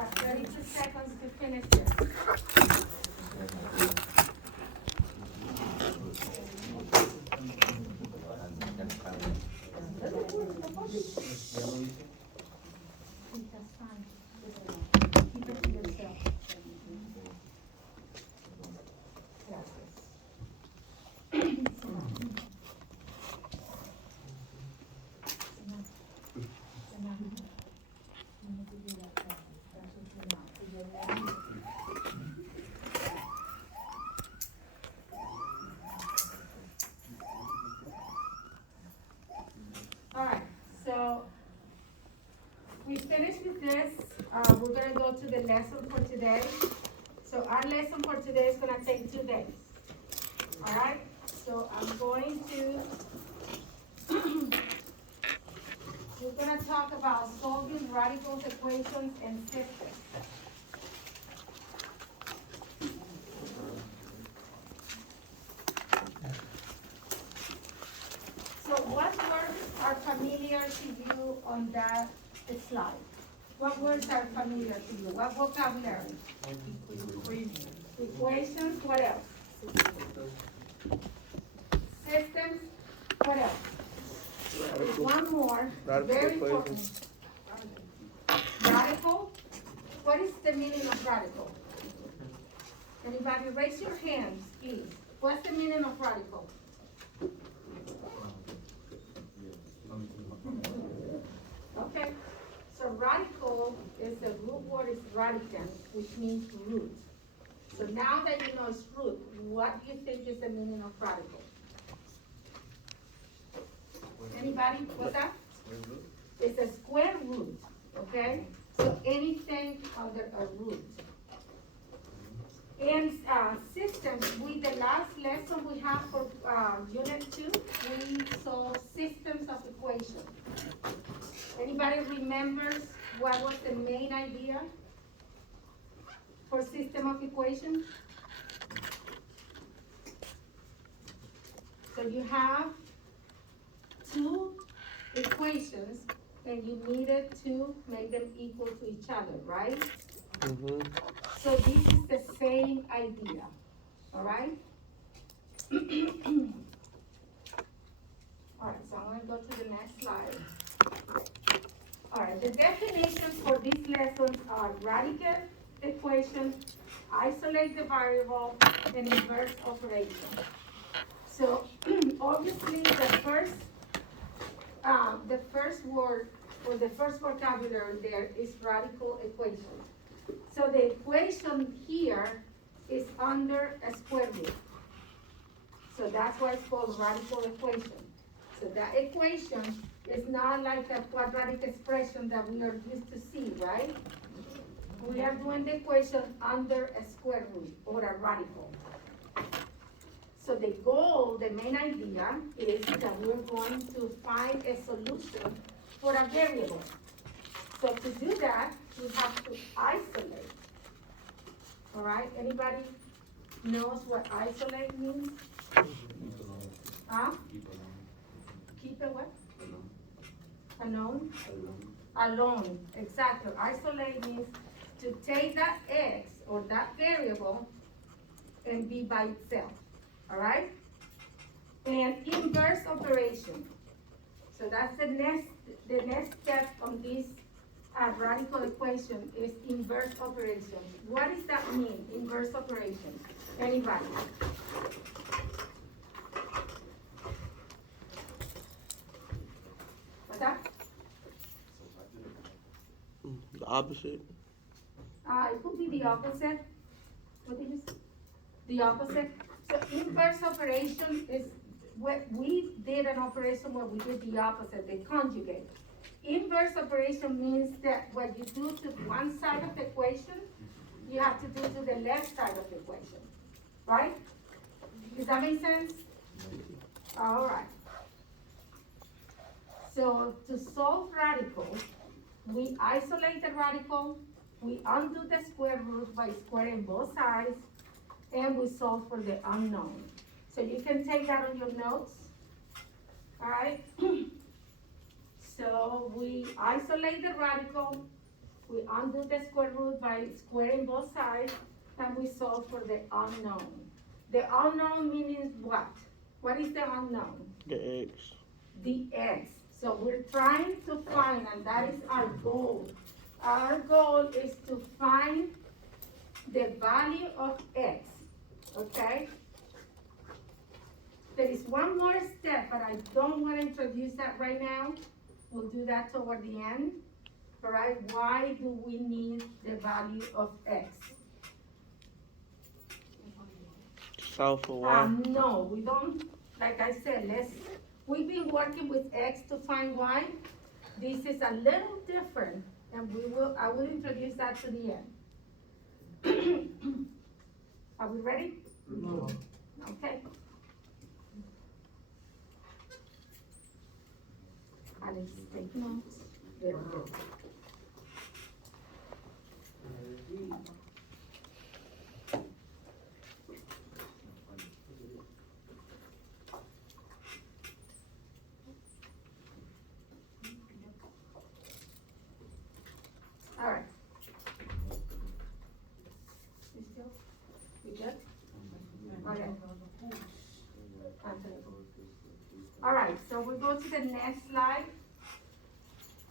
have 32 seconds to finish this. That's fine. Keep it to yourself. All right, so we finished with this. We're gonna go to the lesson for today. So our lesson for today is gonna take 2 days. All right, so I'm going to, we're gonna talk about solving radicals, equations, and systems. So what words are familiar to you on that slide? What words are familiar to you? What vocabulary? Equations, what else? Systems, what else? One more, very important. Radical, what is the meaning of radical? Anybody, raise your hands, please. What's the meaning of radical? Okay, so radical is the root word is radicant, which means root. So now that you know it's root, what do you think is the meaning of radical? Anybody? What's that? It's a square root, okay? So anything under a root. And systems, the last lesson we have for unit 2, we saw systems of equation. Anybody remembers what was the main idea for system of equation? So you have 2 equations and you needed to make them equal to each other, right? Mm-hmm. So this is the same idea, all right? All right, so I'm gonna go to the next slide. All right, the definitions for these lessons are radical equation, isolate the variable, and inverse operation. So obviously the first word or the first vocabulary there is radical equation. So the equation here is under a square root. So that's why it's called radical equation. So that equation is not like a quadratic expression that we are used to see, right? We are doing the equation under a square root or a radical. So the goal, the main idea is that we're going to find a solution for a variable. So to do that, we have to isolate. All right, anybody knows what isolate means? Huh? Keep it what? Alone? Alone, exactly. Isolate means to take that x or that variable and be by itself. All right? And inverse operation. So that's the next step on this radical equation is inverse operation. What does that mean, inverse operation? Anybody? What's that? The opposite. It could be the opposite. What did you say? The opposite. So inverse operation is what we did an operation where we did the opposite, the conjugate. Inverse operation means that what you do to one side of the equation, you have to do to the left side of the equation, right? Does that make sense? All right. So to solve radicals, we isolate the radical, we undo the square root by squaring both sides, and we solve for the unknown. So you can take that on your notes, all right? So we isolate the radical, We undo the square root by squaring both sides, and we solve for the unknown. The unknown means what? What is the unknown? The X. The X. So we're trying to find, and that is our goal. Our goal is to find the value of X, okay? There is one more step, but I don't want to introduce that right now. We'll do that toward the end. All right, why do we need the value of X? South of Y. No, we don't, like I said, we've been working with X to find Y. This is a little different, and I will introduce that to the end. Are we ready? No. Okay. Alex, take notes. There we go. All right. You still? You good? Okay. Anthony. All right, so we go to the next slide.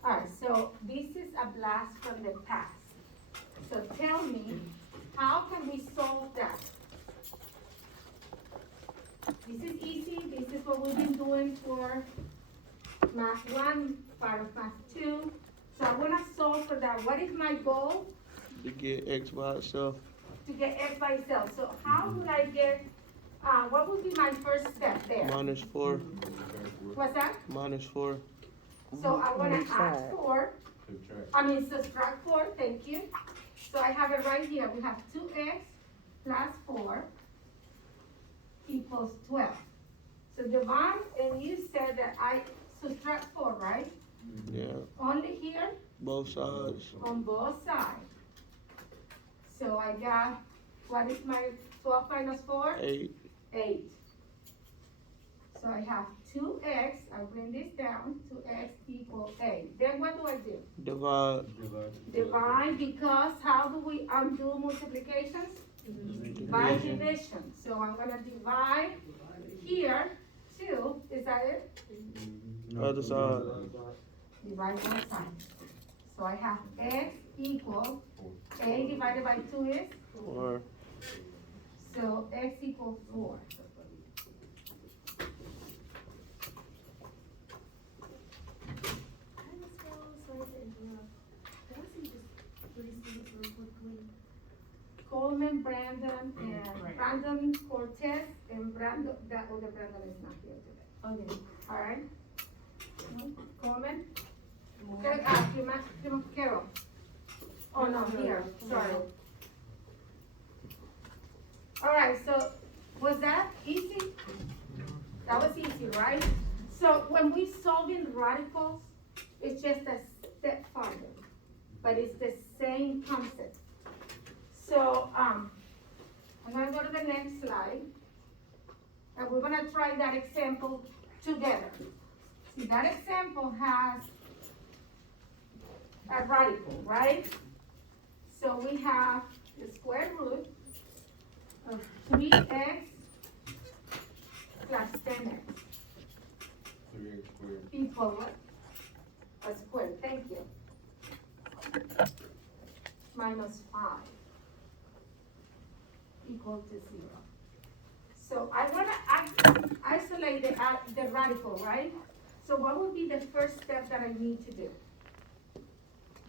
All right, so this is a blast from the past. So tell me, how can we solve that? This is easy. This is what we've been doing for math 1, part of math 2. So I want to solve for that. What is my goal? To get X by itself. To get X by itself. So how would I get, what would be my first step there? Minus 4. What's that? Minus 4. So I want to add 4. Subtract 4, thank you. So I have it right here. We have 2x plus 4 equals 12. So Devon, and you said that I subtract 4, right? Yeah. Only here? Both sides. On both sides. So I got, what is my 12 minus 4? 8. 8. So I have 2x, I'll bring this down, 2x equals 8. Then what do I do? Divide. Divide, because how do we undo multiplications? By division. So I'm gonna divide here, 2, is that it? Other side. Divide both sides. So I have x equals 8 divided by 2 is? 4. So x equals 4. Coleman, Brandon, and Brandon Cortez, and Brandon, that other Brandon is not here today. Okay. All right? Coleman? Carol. Oh, no, here, sorry. All right, so was that easy? That was easy, right? So when we solving radicals, it's just a step farther, but it's the same concept. So, I'm gonna go to the next slide, and we're gonna try that example together. See, that example has a radical, right? So we have the square root of 3x plus 10x. 3x squared. Equal what? A square, thank you. Minus 5 equal to 0. So I want to isolate the radical, right? So what would be the first step that I need to do?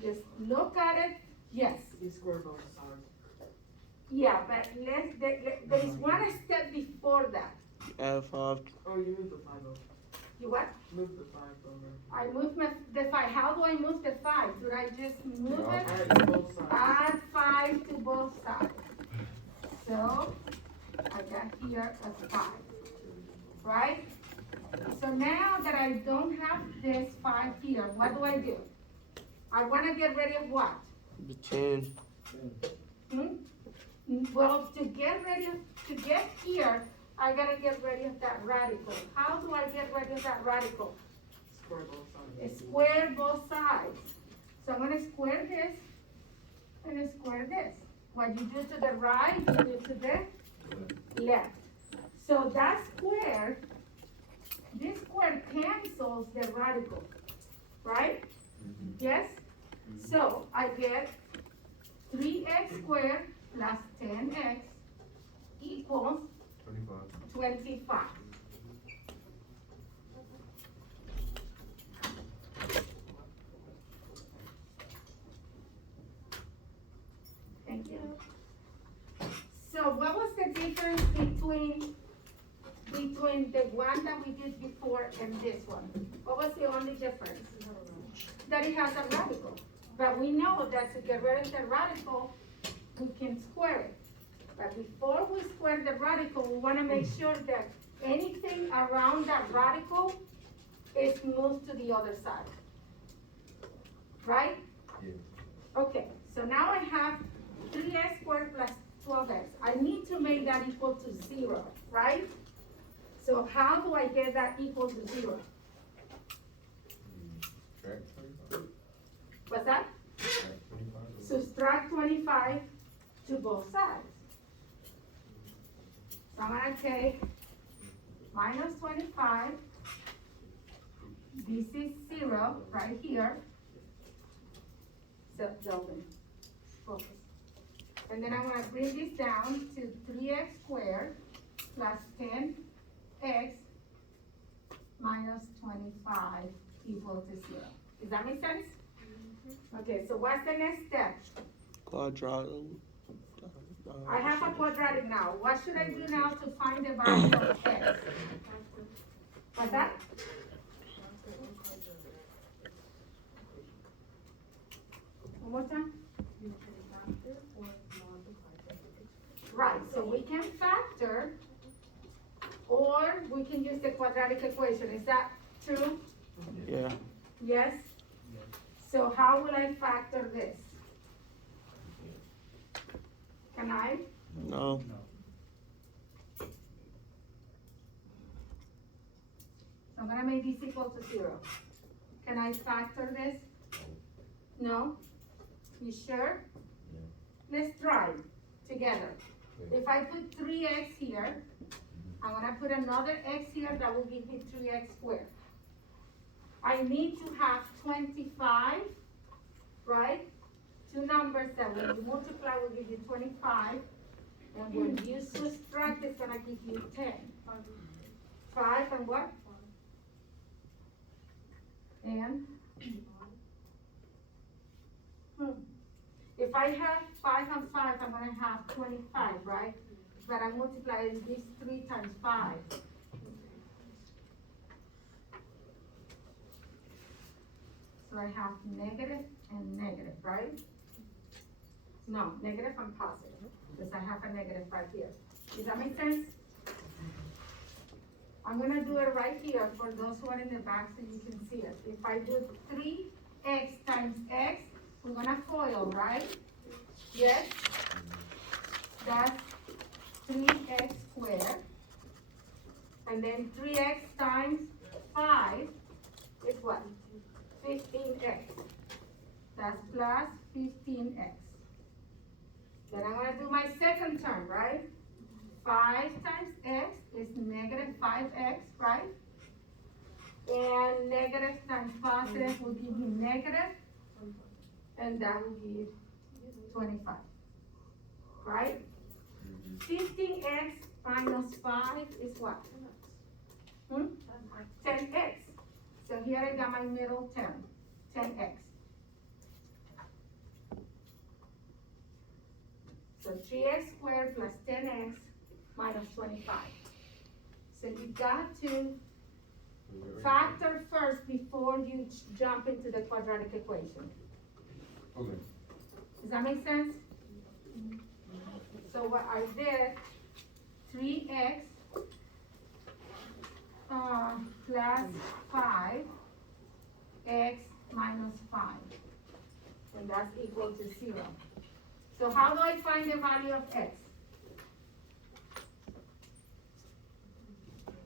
Just look at it, yes. You square both sides. Yeah, but there is one step before that. Add 5. Oh, you moved the 5 over. You what? Move the 5 over. I moved the 5. How do I move the 5? Do I just move it? Add to both sides. Add 5 to both sides. So, I got here a 5, right? So now that I don't have this 5 here, what do I do? I want to get rid of what? The 10. Well, to get here, I gotta get rid of that radical. How do I get rid of that radical? Square both sides. Square both sides. So I'm gonna square this and square this. What you do to the right, you do to the left. So that square, this square cancels the radical, right? Yes? So I get 3x squared plus 10x equals 25. Thank you. So what was the difference between the one that we did before and this one? What was the only difference? That it has a radical. But we know that to get rid of the radical, we can square it. But before we square the radical, we want to make sure that anything around that radical is moved to the other side. Right? Yeah. Okay, so now I have 3x squared plus 12x. I need to make that equal to 0, right? So how do I get that equal to 0? Track 25. What's that? Track 25. Subtract 25 to both sides. So I'm gonna take minus 25. This is 0 right here. So, Delvin, focus. And then I'm gonna bring this down to 3x squared plus 10x minus 25 equal to 0. Does that make sense? Okay, so what's the next step? Quadratic. I have a quadratic now. What should I do now to find the value of x? What's that? One more time? Right, so we can factor, or we can use the quadratic equation. Is that true? Yeah. Yes? So how will I factor this? Can I? No. So I'm gonna make this equal to 0. Can I factor this? No? You sure? Let's try together. If I put 3x here, I'm gonna put another x here that will give me 3x squared. I need to have 25, right? Two numbers that when you multiply will give you 25, and when you subtract, it's gonna give you 10. 5 and what? And? If I have 5 and 5, I'm gonna have 25, right? But I'm multiplying this 3 times 5. So I have negative and negative, right? No, negative and positive, because I have a negative right here. Does that make sense? I'm gonna do it right here for those who are in the back so you can see it. If I do 3x times x, we're gonna FOIL, right? Yes? That's 3x squared. And then 3x times 5 is what? 15x. That's plus 15x. Then I'm gonna do my second term, right? 5 times x is negative 5x, right? And negative times positive will give me negative, and that will give 25, right? 15x minus 5 is what? 10x. So here I got my middle term, 10x. So 3x squared plus 10x minus 25. So you got to factor first before you jump into the quadratic equation. Okay. Does that make sense? So what I did, 3x plus 5, x minus 5. And that's equal to 0. So how do I find the value of x?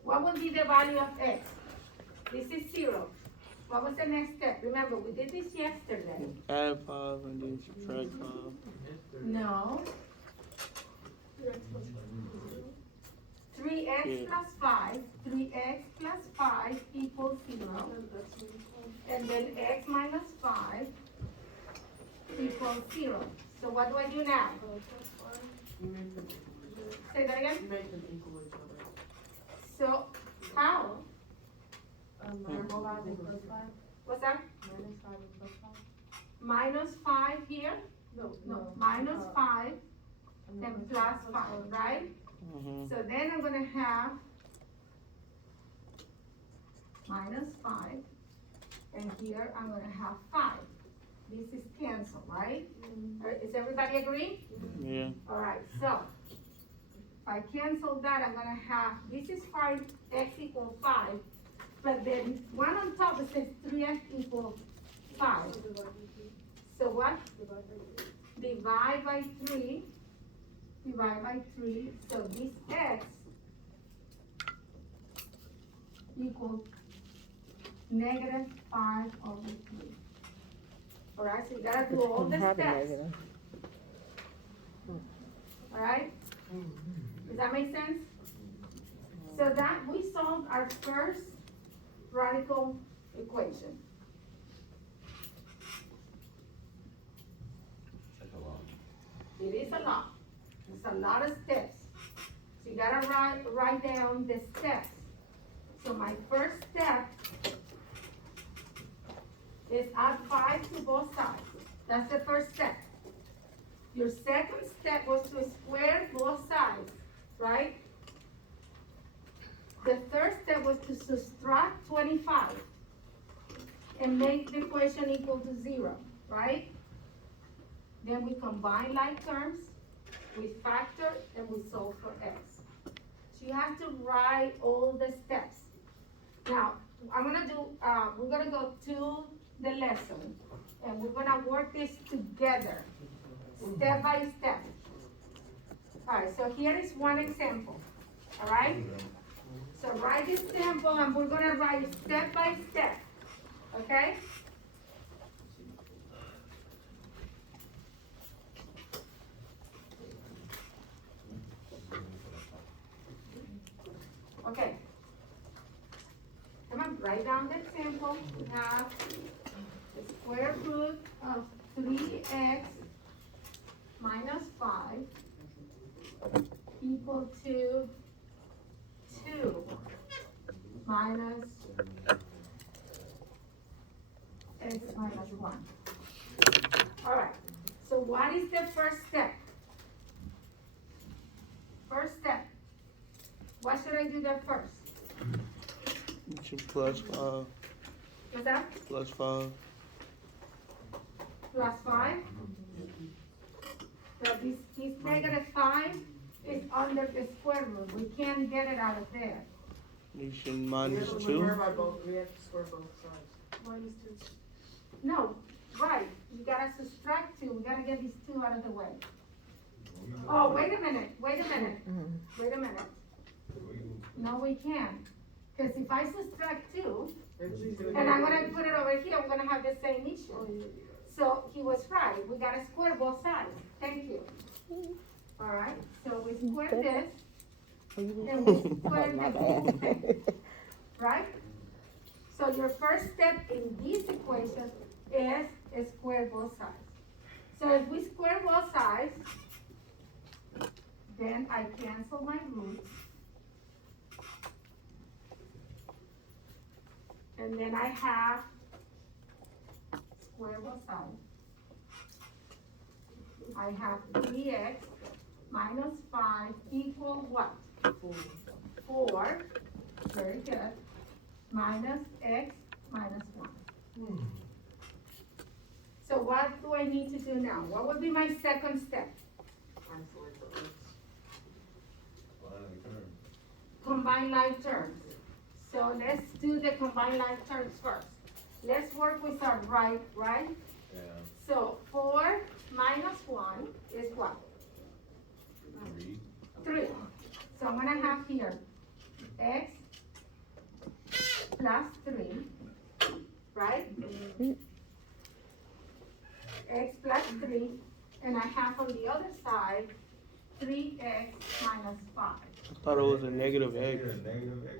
What would be the value of x? This is 0. What was the next step? Remember, we did this yesterday. Add 5 and then subtract 5. No. 3x Yeah. plus 5, 3x plus 5 equals 0. And then x minus 5 equals 0. So what do I do now? You make them equal. Say that again? You make them equal each other. So, how? What's that? Minus 5 here? No, minus 5 and plus 5, right? Mm-hmm. So then I'm gonna have minus 5, and here I'm gonna have 5. This is cancel, right? Is everybody agree? Yeah. Alright, so if I cancel that, I'm gonna have, this is 5, x equals 5, but then one on top it says 3x equals 5. So what? Divide by 3. Divide by 3. So this x equals negative 5 over 3. Alright, so you gotta do all the steps. Alright? Does that make sense? So that we solved our first radical equation. That's a lot. It is a lot. It's a lot of steps. So you gotta write down the steps. So my first step is add 5 to both sides. That's the first step. Your second step was to square both sides, right? The third step was to subtract 25 and make the equation equal to 0, right? Then we combine like terms, we factor, and we solve for x. So you have to write all the steps. Now, we're gonna go to the lesson, and we're gonna work this together, step by step. All right, so here is one example, all right? So write this example, and we're gonna write step by step, okay? Okay. Come on, write down the example. We have the square root of 3x minus 5 equal to 2 minus x minus 1. All right, so what is the first step? First step. What should I do there first? You should plus 5. What's that? Plus 5. Plus 5? So this negative 5 is under the square root. We can't get it out of there. You should minus We 2. have to square both sides. Minus 2. No, right. You gotta subtract 2. We gotta get these 2 out of the way. Oh, wait a minute. Wait a minute. No, we can't. Because if I subtract 2, and I'm gonna put it over here, we're gonna have the same issue. So he was right. We gotta square both sides. Thank you. All right. So we square this, and we square this. Right? So your first step in this equation is square both sides. So if we square both sides, then I cancel my roots. And then I have square both sides. I have 3x minus 5 equal what? 4. Very good. Minus x minus 1. So what do I need to do now? What would be my second step? Isolate the x. Combine like terms. So let's do the combined like terms first. Let's work with our right? Yeah. So 4 minus 1 is what? 3. So I'm gonna have here x plus 3, right? x plus three, and I have on the other side, 3x minus five. I thought it was a negative x. Negative X.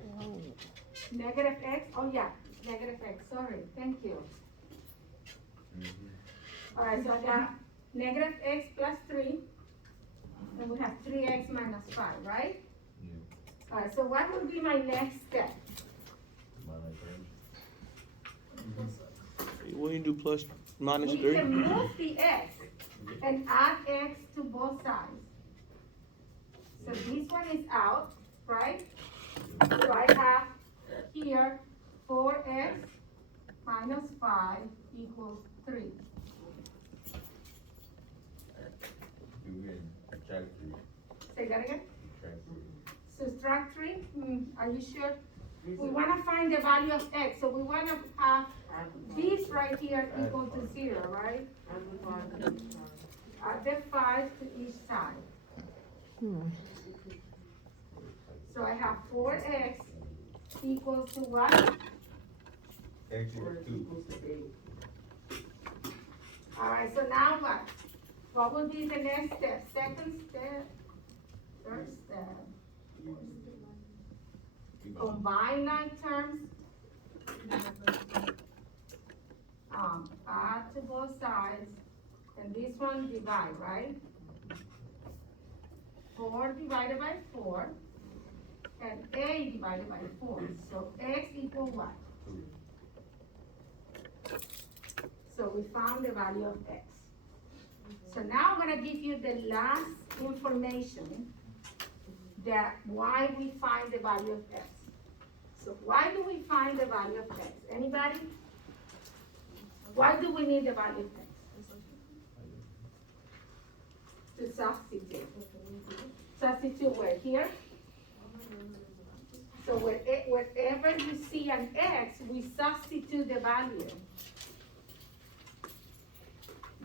Negative x, oh yeah, negative x, sorry, thank you. All right, so I got negative x plus three, and we have 3x minus five, right? Yeah. All right, so what will be my next step? Minus three. What do you do plus minus We 3? can move the x and add x to both sides. So this one is out, right? So I have here 4x minus 5 equals 3. You can subtract three. Say that again? Subtract three. Subtract 3, are you sure? We wanna find the value of x, so we wanna have Add the this right here equal to 0, right? Add the 5 to each side. Add the 5 to each side. So I have 4x equals to what? X Or equals it two. equals to 8. Alright, so now what? What would be the next step? Second step? Third step? Combine like terms. Add to both sides, and this one divide, right? 4 divided by 4, and a divided by 4. So x equal what? Two. So we found the value of x. So now I'm gonna give you the last information that why we find the value of x. So why do we find the value of x? Anybody? Why do we need the value of x? To substitute. Substitute where? Here? So wherever you see an x, we substitute the value.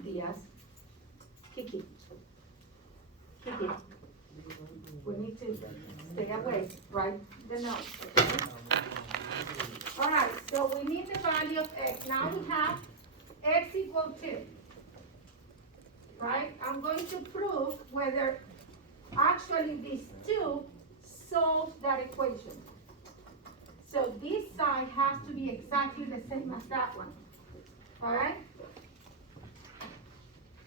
Diaz. Kiki. Kiki. We need to stay away, write the note, okay? All right, so we need the value of x. Now we have x equal 2, right? I'm going to prove whether actually these two solve that equation. So this side has to be exactly the same as that one, all right?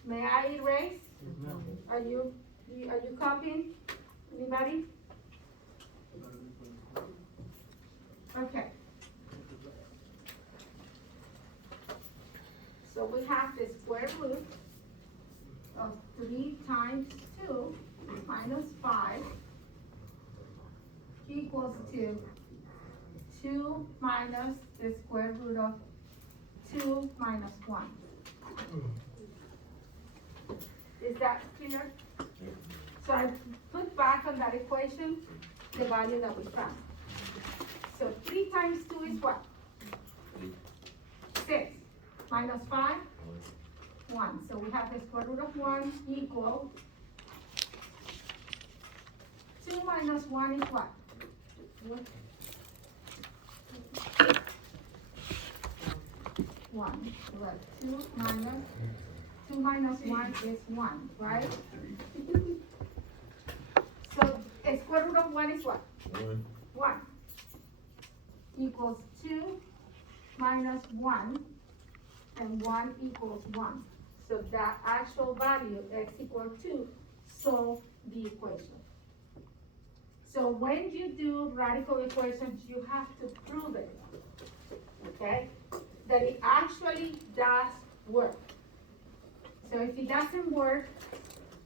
May I erase? Are you copying? Anybody? Okay. So we have the square root of 3 times 2 minus 5 equals to 2 minus the square root of 2 minus 1. Is that clear? So I put back on that equation the value that we found. So 3 times 2 is what? 6. Minus 5? 1. So we have the square root of 1 equal 2 minus 1 is what? 1. So that's 2 minus 1 is 1, right? So a square root of 1 is what? 1. 1 equals 2 minus 1, and 1 equals 1. So that actual value, x equal 2, solve the equation. So when you do radical equations, you have to prove it, okay? That it actually does work. So if it doesn't work,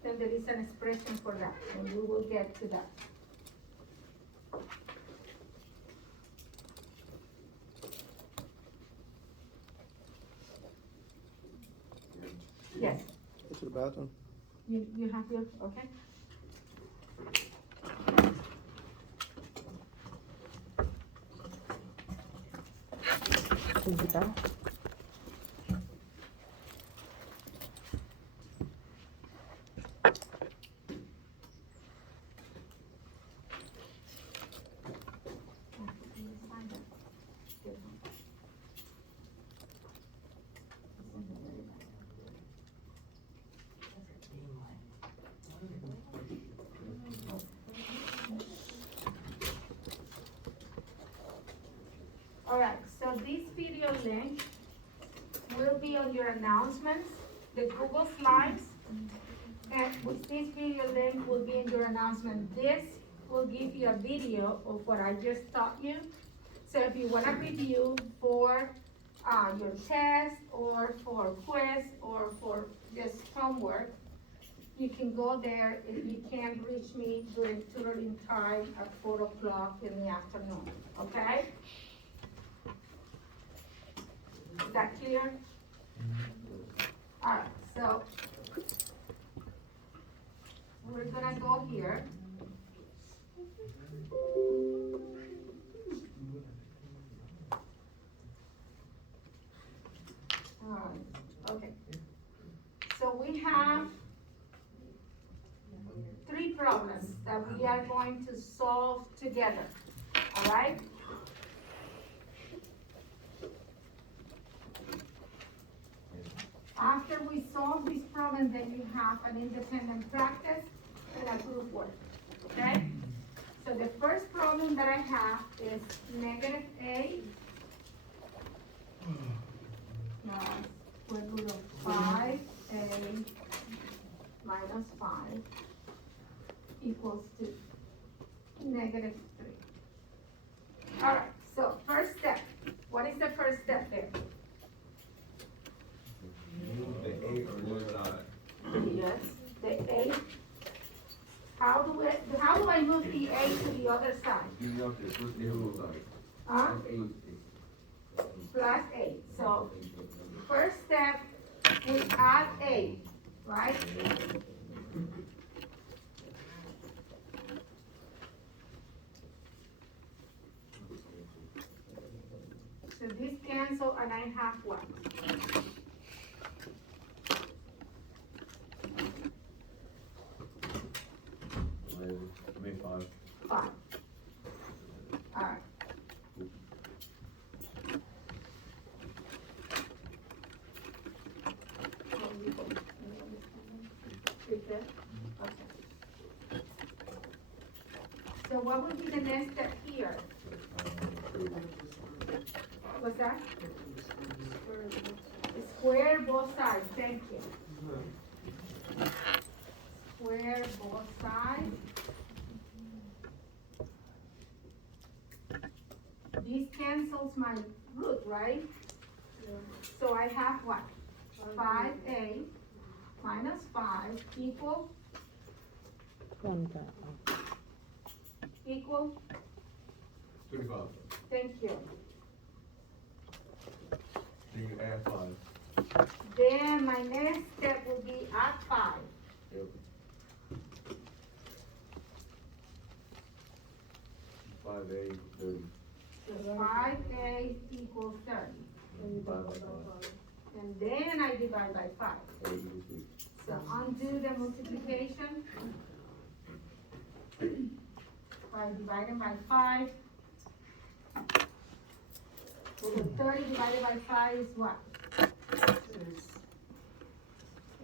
then there is an expression for that, and we will get to that. Yes, Go to the bathroom. you have your, okay? Alright, so this video link will be on your announcements, the Google Slides. And with this video link will be in your announcement. This will give you a video of what I just taught you. So if you wanna review for, your test, or for quiz, or for just homework, you can go there. If you can't reach me during tutoring time at 4 o'clock in the afternoon, okay? Is that clear? Alright, so we're gonna go here. Alright, okay. So we have 3 problems that we are going to solve together, alright? After we solve this problem, then you have an independent practice and a group work, okay? So the first problem that I have is negative a plus square root of 5a minus 5 equals to negative 3. All right, so first step. What is the first step there? Move the eight on one side. Yes, the 8. How do I move the 8 to the other side? You have to put the whole side. Huh? Eight. Plus 8. So first step, we add 8, right? So this cancel and I have what? Make 5. 5. Alright. Okay. So what would be the next step here? What's that? Square both sides, thank you. Square both sides. This cancels my root, right? So I have what? 5a minus 5 equal? Equal? 25. Thank you. Then you add 5. Then my next step will be add 5. Yep. 5A, 30. So 5a equals 30. Divide by 5. And then I divide by 5. A equals 6. So undo the multiplication. By dividing by 5. So the 30 divided by 5 is what?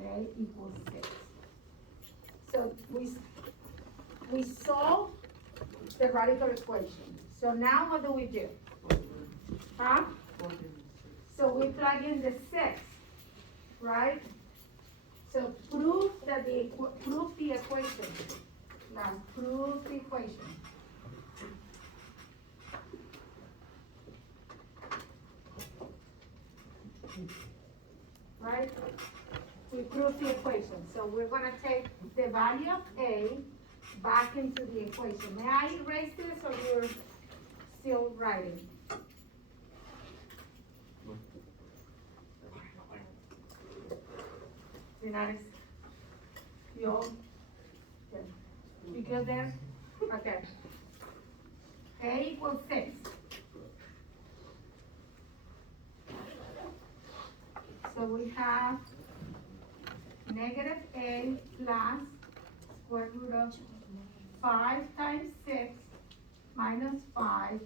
Okay, equals 6. So we solve the radical equation. So now what do we do? Huh? So we plug in the 6, right? So prove the equation. Now prove the equation. Right? We prove the equation. So we're gonna take the value of A back into the equation. May I erase this or you're still writing? You're not, you all? Okay. You good there? Okay. A equals 6. So we have negative A plus square root of 5 times 6 minus 5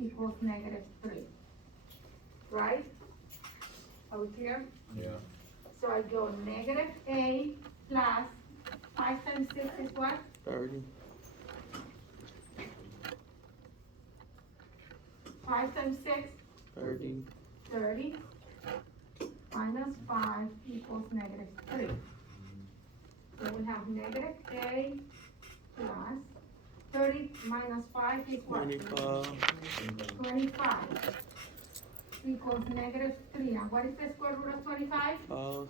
equals negative 3. Right? Are we clear? Yeah. So I go negative A plus 5 times 6 is what? 30. 5 times 6, 30. 30. Minus 5 equals negative 3. So we have negative A plus 30 minus 5 is what? 25. 25 equals negative 3. And what is the square root of 25? 5.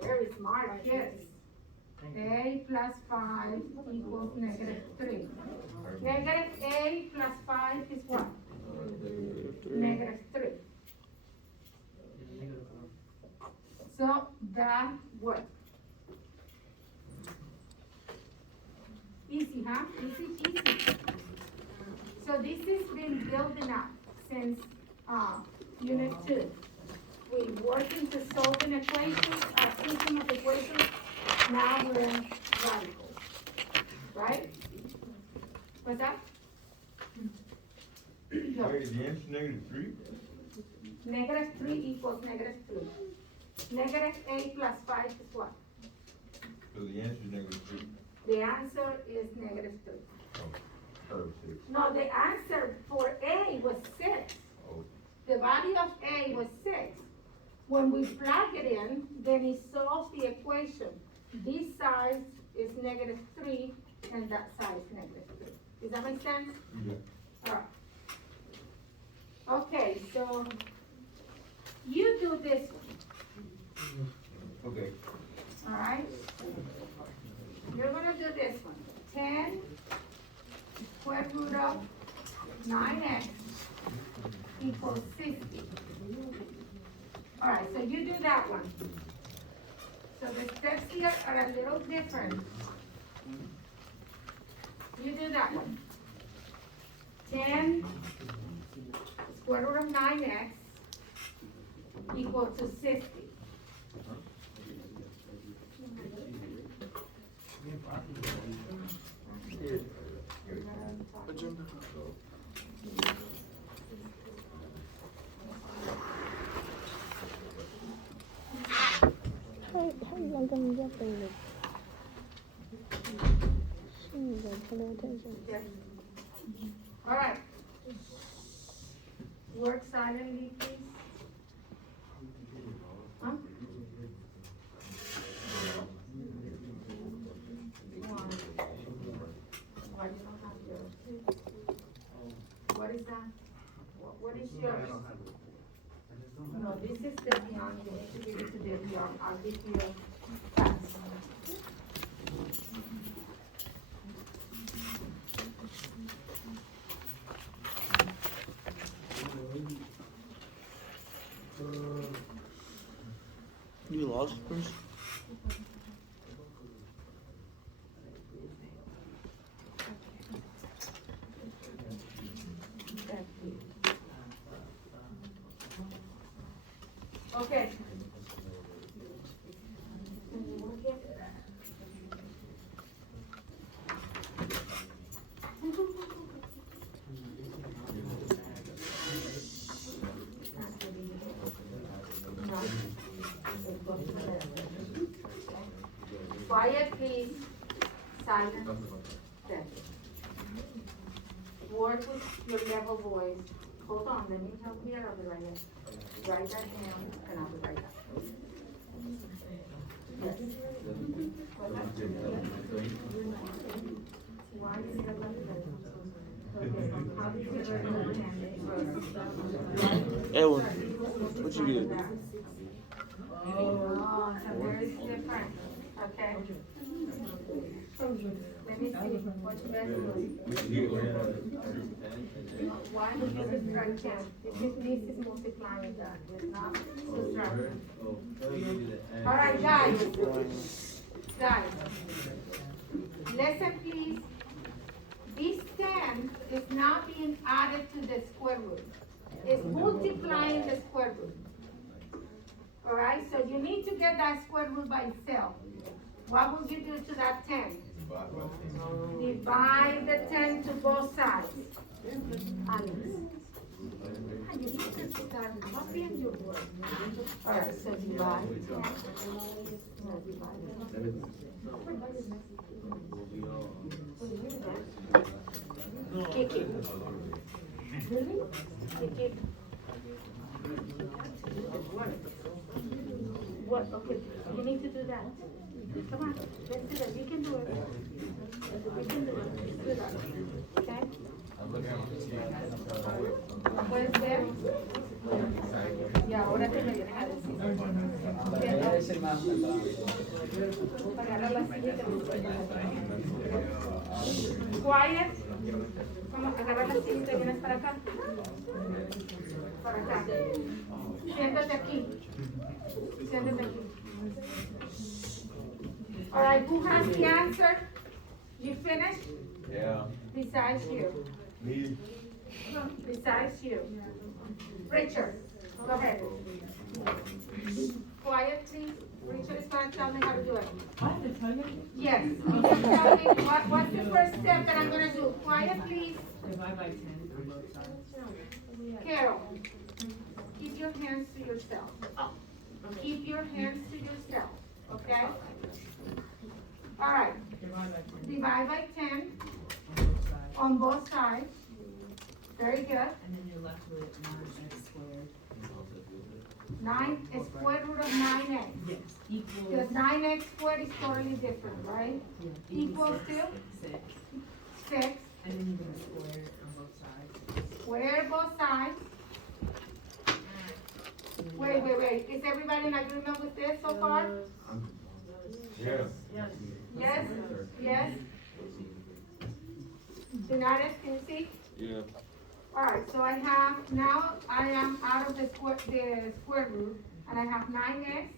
Very smart kids. A plus 5 equals negative 3. Negative A plus 5 is what? Negative 3. So that works. Easy, huh? Easy. So this has been building up since unit 2. We working to solve an equation, a system of equations. Now we're in radicals, right? What's that? Go. Wait, the answer negative 3? Negative 3 equals negative 3. Negative A plus 5 is what? So the answer is negative 3. The answer is negative 3. Oh, 6. No, the answer for A was 6. Oh, The value of A was 6. When we plug it in, then it solves the equation. This side is negative 3, and that side is negative 3. Does that make sense? yeah. Alright. Okay, so you do this one, Okay. alright? You're gonna do this one. 10 square root of 9x equals 60. Alright, so you do that one. So the steps here are a little different. You do that one. 10 square root of 9x equal to 60. How you gonna come get there? She ain't gonna pay no attention. Yes. All right. Work silently, please. Huh? Why you don't have yours? What is that? What is yours? No, this is the beyond, you need to give it to the beyond, I'll give you a pass. You lost first? Okay. Quiet, please. Silence. There. Work with your level voice. Hold on, let me help you. I'll be right here. Write that down, and I'll be right back. Yes. Why is it like that? Okay, how did you learn? Edwin, what you get? Oh, so there is different, okay? Let me see, what you guys do? Why do you subtract 10? This is multiplying that, it's not subtracting. Alright, guys. Guys. Listen, please. This 10 is now being added to the square root. It's multiplying the square root. Alright, so you need to get that square root by itself. What would you do to that 10? Divide the 10 to both sides. Alex. You need to start copying your work. Alright, so divide 10. No, divide it. Kick it. Really? They give. What, okay, you need to do that. Come on, let's do that, you can do it. You can do it, let's do that, okay? ¿Puedes ver? Y ahora te me deja decir. Agarra la silla y te Quiet. Vamos, agarra la silla y te vienes para acá. Para acá. Siéntate aquí. Siéntate aquí. All right, who has the answer? You finished? Yeah. Besides you. Me. Besides you. Richard, go ahead. Quiet, please. Richard is gonna tell me how to do it. I have to tell you, Yes. You can tell me what's the first step that I'm gonna do. Quiet, please. divide by 10 on both sides. Carol, keep your hands to yourself. Keep your hands to yourself, okay? All right, Divide by 10 divide by 10 on both sides. on both sides. Very good. And then you're left with 9x squared. 9 is square root of 9x. Yes. Equals. Because 9x squared is totally different, right? Yeah, Equals to 6. 6. And then you're gonna square it on both sides. Square both sides. Wait. Is everybody in agreement with this so far? Yes. Yes? Yes? Linares, can you see? Yeah. All right, so I am out of the square root, and I have 9x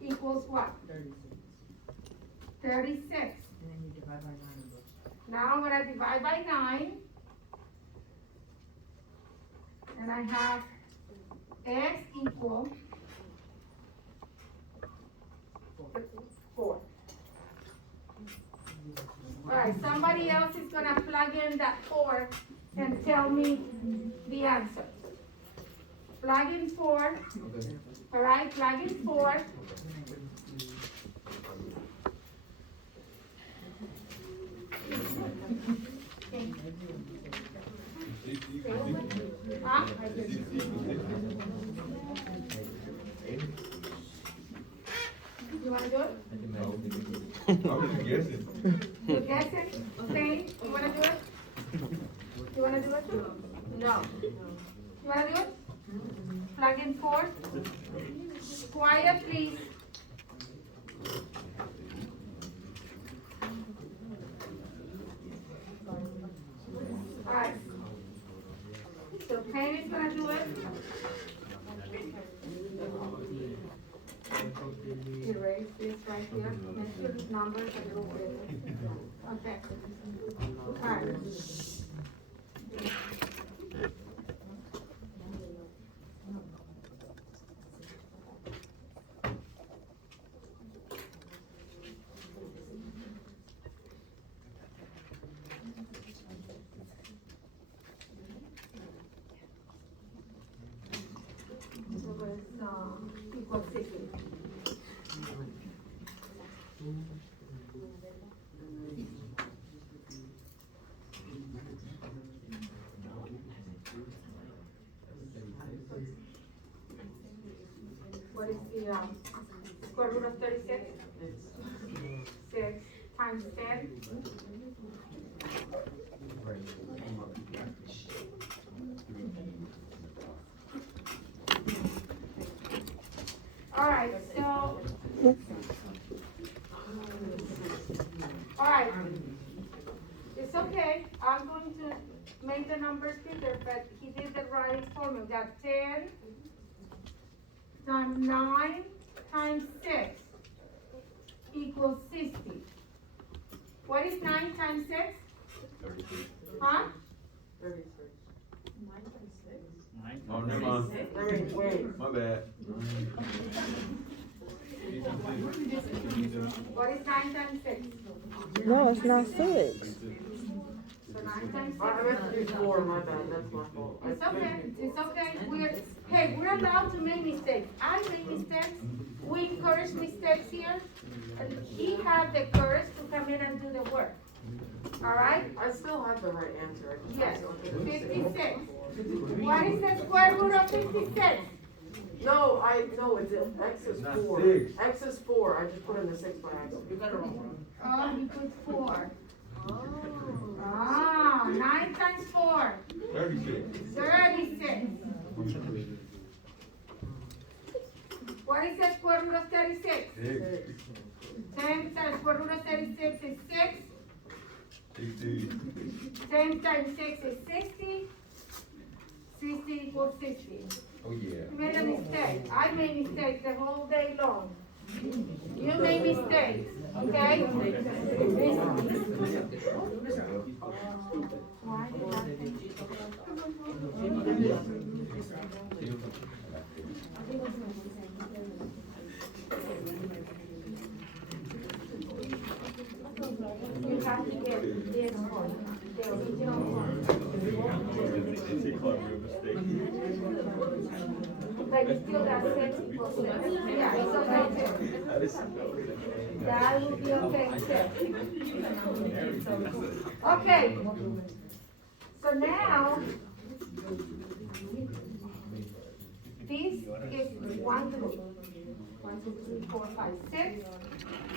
equals what? 36. 36. And then you divide by 9 on both sides. Now I'm gonna divide by 9. And I have x equal 4. All right, somebody else is gonna plug in that 4 and tell me the answer. Plug in 4. All right, plug in 4. Huh? You wanna do it? I was just guessing. You guessing? Spain, you wanna do it? You wanna do it? No. You wanna do it? Plug in 4. Quiet, please. Alright. So Payne is gonna do it. Erase this right here, make sure the numbers are a little bit. Okay. Alright. So it's, equals 60. What is the, square root of 36? 6 times 10. All right, so. All right. It's okay. I'm going to make the numbers bigger, but he did the right formula. We got 10 times 9 times 6 equals 60. What is 9 times 6? 36. Huh? 36. Oh, never mind. Wait. My bad. What is 9 times 6? No, it's not 6. So 9 times 6. I meant to do 4, my bad, that's my fault. It's okay, it's okay. We're allowed to make mistakes. I make mistakes. We encourage mistakes here. And he had the courage to come in and do the work. All right? I still have the right answer. I just Yes, have to look at the 56. What is the square root of 56? No, it's X is Not 4. six. X is 4, I just put in the 6 by accident. You got it wrong. Oh, you put 4. Ah, 9 times 4, 36. 36. What is the square root of 36? 6. 10 times square root of 36 is 6. 16. 10 times 6 is 60. 60 equals 60. Oh, yeah. You made a mistake. I made mistakes the whole day long. You made mistakes, okay? Why did you have to get this one, the original one. But you still got 6 equals 6. Yeah, it's okay too. That would be okay too. Okay. So now, this is 1 group. 1, 2, 3, 4, 5, 6.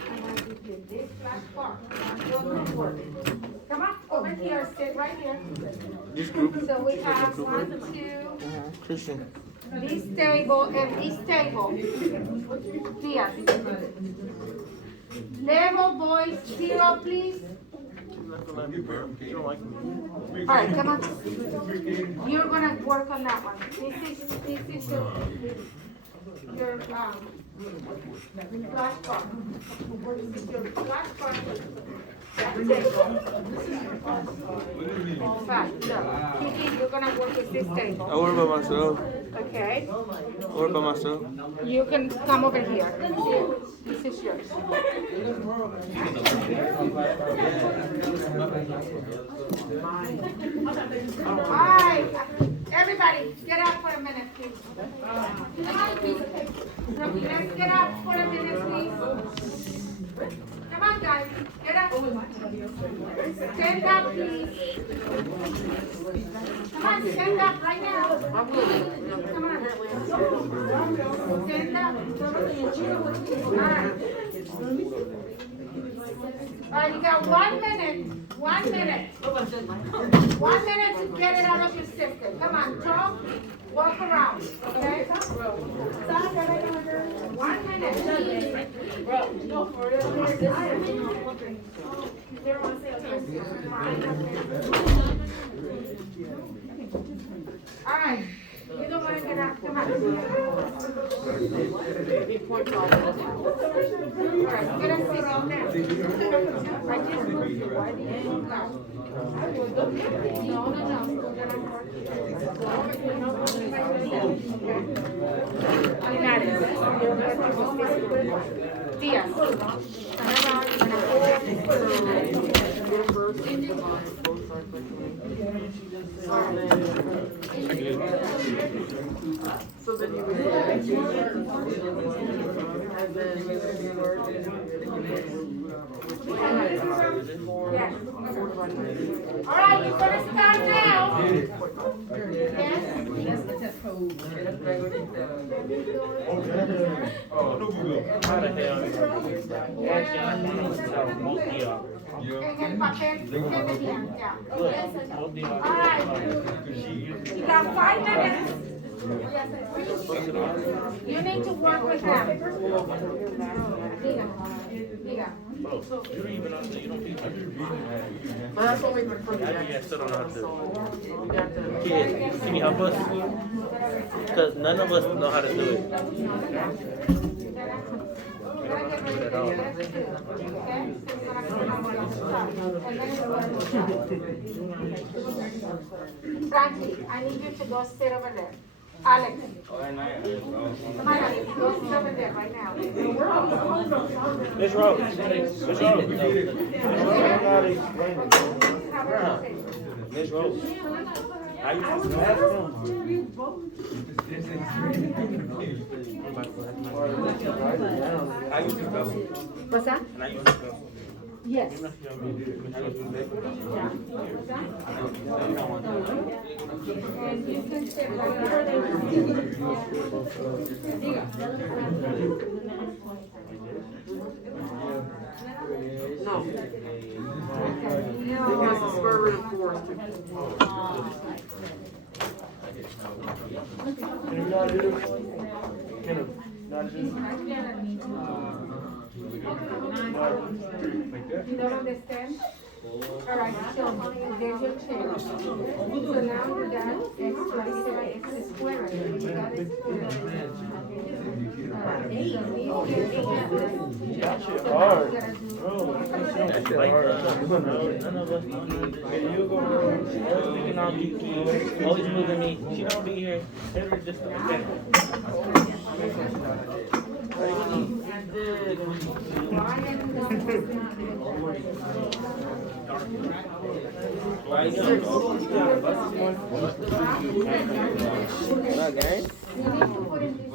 I'm going to give you this last part. Don't work. Come on, over here, sit right here. This group. So we have 1, 2, Christian. this table and this table. Here. Level boys, 0, please. All right, come on. You're gonna work on that one. This is your flashcard. This is your flashcard. That's it. In fact, no. Kiki, you're gonna work with this I table. work by myself. Okay? I work by myself. You can come over here. This is yours. Alright, everybody, get up for a minute, please. Let's get up for a minute, please. Come on, guys, get up. Stand up, please. Come on, stand up right now. Come on. Stand up. All right, you got 1 minute. 1 minute. 1 minute to get it out of your system. Come on, talk, walk around, okay? 1 minute. All right, you don't want to get out. Come on. All right, get a seat on there. I just moved you. Why did you go? No. We're gonna work here. You're not working by yourself, okay? Linares, you're gonna work with this. Diaz. Turn around, you're gonna hold. So then you would do that. And then you would do Yes. All right, you're gonna start now. Yes? Oh, no, we will. How the hell? Actually, I want to tell both of y'all. En el papel que tenían, ya. Look, both of y'all. All right. You got 5 minutes. You need to work with them. Diga. Bro, you don't even know, you don't teach them. But that's only for the Yeah, you guys still don't know how to. You got to. Kids, can you help us? Because none of us know how to do it. Frankie, I need you to go sit over there. Alex. Come on, Alex, go sit over there right now. Miss Rose, Miss Rose. Miss Rose. How you supposed to ask them? How you supposed to? What's that? And I used to go. Yes. And you can stay right No. Because the square root of 4 is 2. You don't understand? All right, so there's your change. So now you got x plus x squared. You got it squared. That shit hard. Bro, that shit hard. None of us know nothing. You go, speaking on you, always moving me. She don't be here. Ever just Not gang? You need to put in this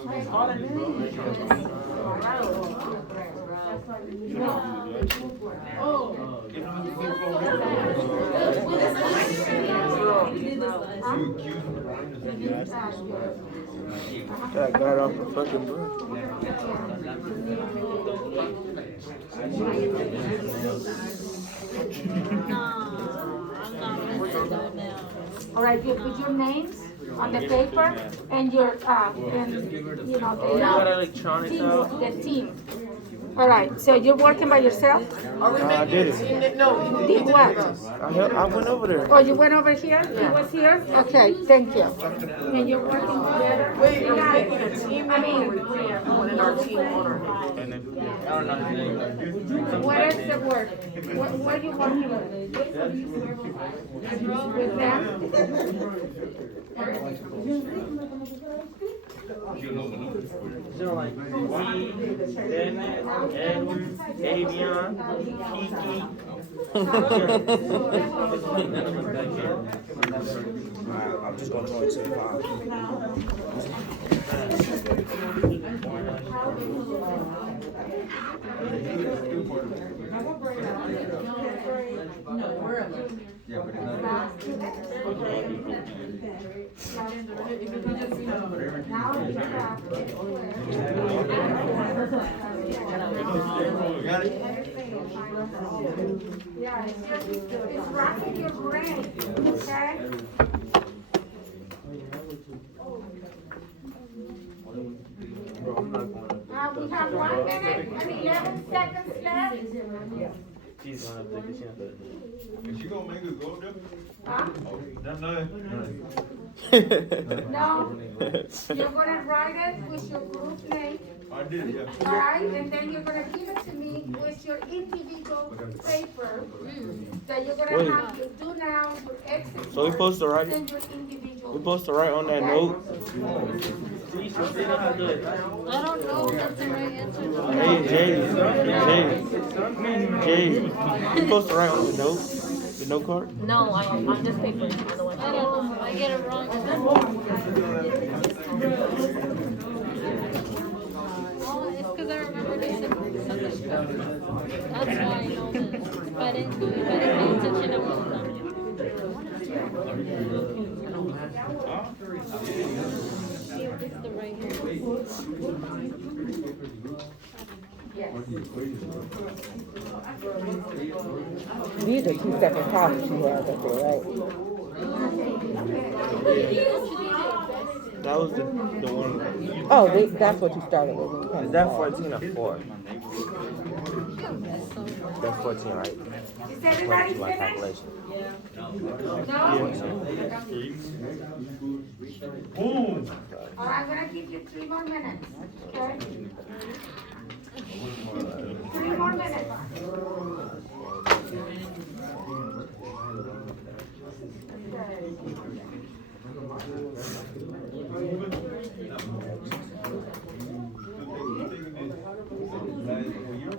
That got off the fucking bus. All right, you put your names on the paper and your, and, you know, got electronics out. the team. All right, so you're working by yourself? Are we I making did a it. team? No, Did what? I went over there. Oh, you went over here? He was here? Okay, thank you. And you're working together? Wait, are we making a team? I mean, we put one in our team on our name. I don't know his name. What is the work? What are you working with? With So like me, Dennis, Edward, Avion, Kiki. I'm just gonna join say Yeah, it's rocking your brain, okay? We have 1 minute and 11 seconds left. She's gonna have to take a chance. Is she gonna make us go there? Huh? That's nothing. No, you're gonna write it with your group name, I did, yeah. all right? And then you're gonna give it to me with your individual paper that you're Wait. gonna have to do now, your exit. So we supposed to write it? And your individual. We supposed to write on that note? See, so they know how to do it. I don't know if that's the right answer. Jay, you supposed to write on the note card? No, on this paper. I don't know. I get it wrong. Oh, it's because I remember they said something stuff. That's why I know this. If I didn't pay attention, I wouldn't know. This is the right here. These are 2 separate copies she has up there, right? That was the one. Oh, that's what you started with. When you came Is that to 14 or 4? That's 14, right? Is everybody My finished? calculation. No? Boom. All right, I'm gonna give you 3 more minutes, okay? 3 more minutes.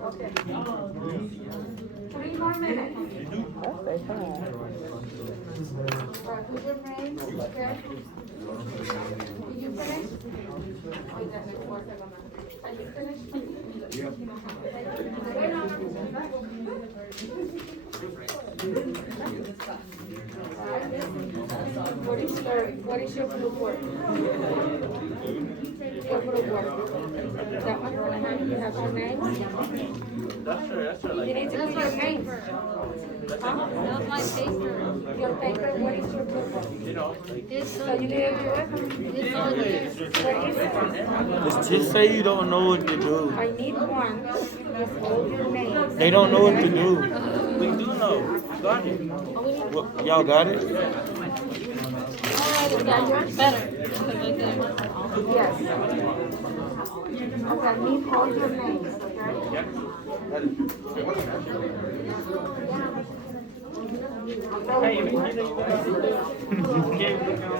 Okay. 3 more minutes. That's very fine. All right, who's your name? Okay. Did you finish? Oh, you got like 4 seconds. Are you finished? Yep. What is your blue word? Your blue word. That one, when I have, you have your names? That's her, You need to put your names. Huh? Not my paper. Your paper, what is your blue word? you know, like, It's So on you there. didn't do it? It's on there. What is it? Just say you don't know what to do. I need one, just hold your name. They don't know what to do. we do know. Got it. What, y'all got it? Got yours? Better. Like that. Yes. Okay, I need all your names, okay? Hey, you know you gotta do that. You can't look out.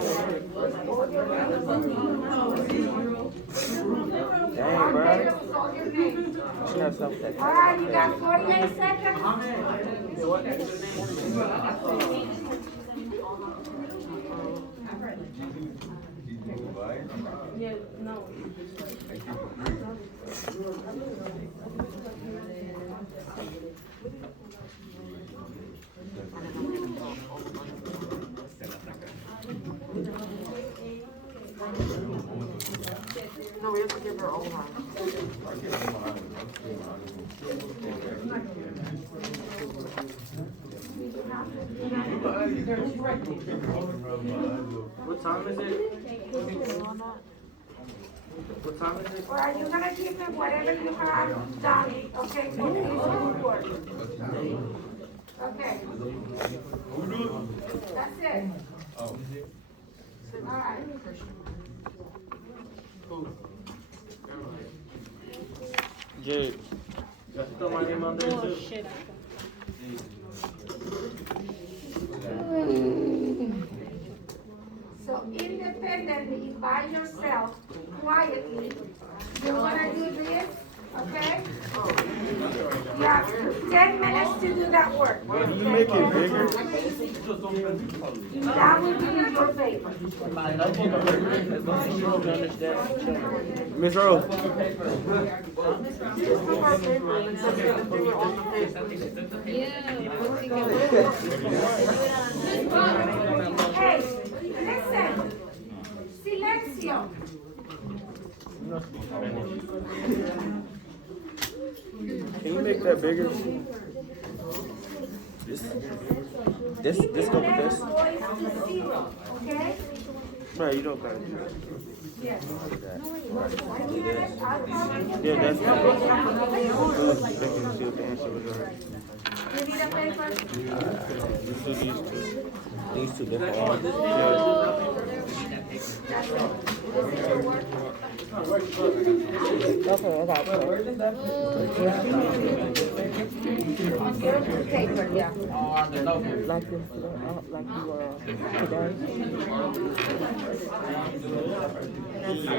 Dang, bro. All your names. She got something. All right, you got 48 seconds. No, we have to give her all one. What time is it? What time is it? All right, you're gonna give me whatever you have done, okay, for this report. Okay. That's it. All right. Jared. You have to throw my name on there Oh, too. shit. So independently, by yourself, quietly, you're gonna do this, okay? You have 10 minutes to do that work. Can you make it bigger? That will be in your paper. As long as you don't understand. Miss Rose. Yeah. Hey, listen. Silencio. Can you make that bigger? This go with this? Voice to 0, okay? Right, you don't got it. Yes. When you get it, I'll come and Yeah, that's you good. Making to see what the answer was. You need a paper? This is these two. These two different Oh, ones. this is Yeah. That's it. This is your work. Okay, I got it. Your paper, yeah. Like this, like you were today. Like this.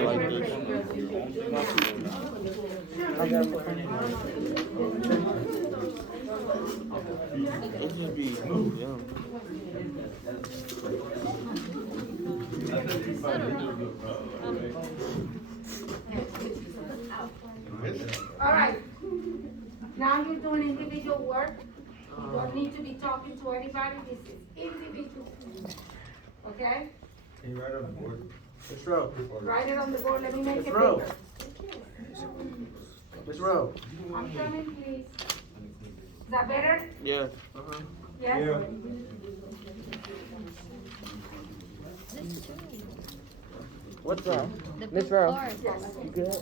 I got it. It just be young. All right. Now you're doing individual work. You don't need to be talking to anybody. This is individual. Okay? Can you write on the board? Miss Rowe. Write it on the board. Let me make Miss it Rowe. bigger. Miss Rowe. I'm coming, please. Is that better? Yeah. Yes? Yeah. What's up? The Miss blue Rowe. card. Yes. You good?